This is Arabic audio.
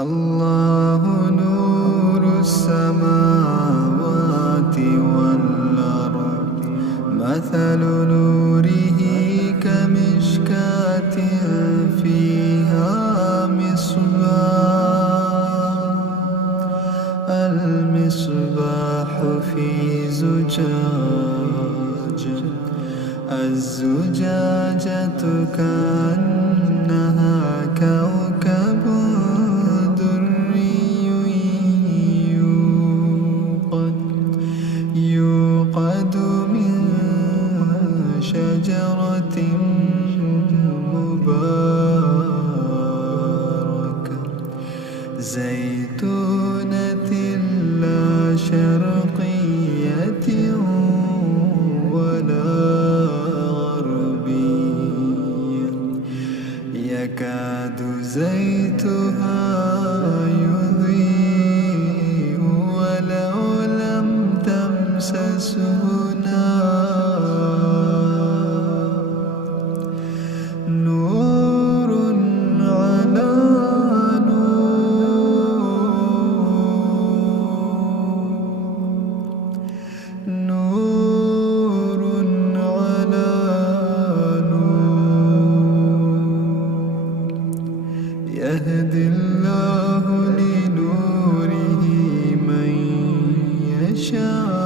الله نور السماوات والأرض مثل نوره كمشكاة فيها مصباح المصباح في زجاجة الزجاجة كأنها كوكب دري يوقد من شجرة مباركة زيتونة لا شرقية ولا غربية يكاد زيتها يضيء ولو لم تمسسه نور على نور على نور يهدي الله لنوره من يشاء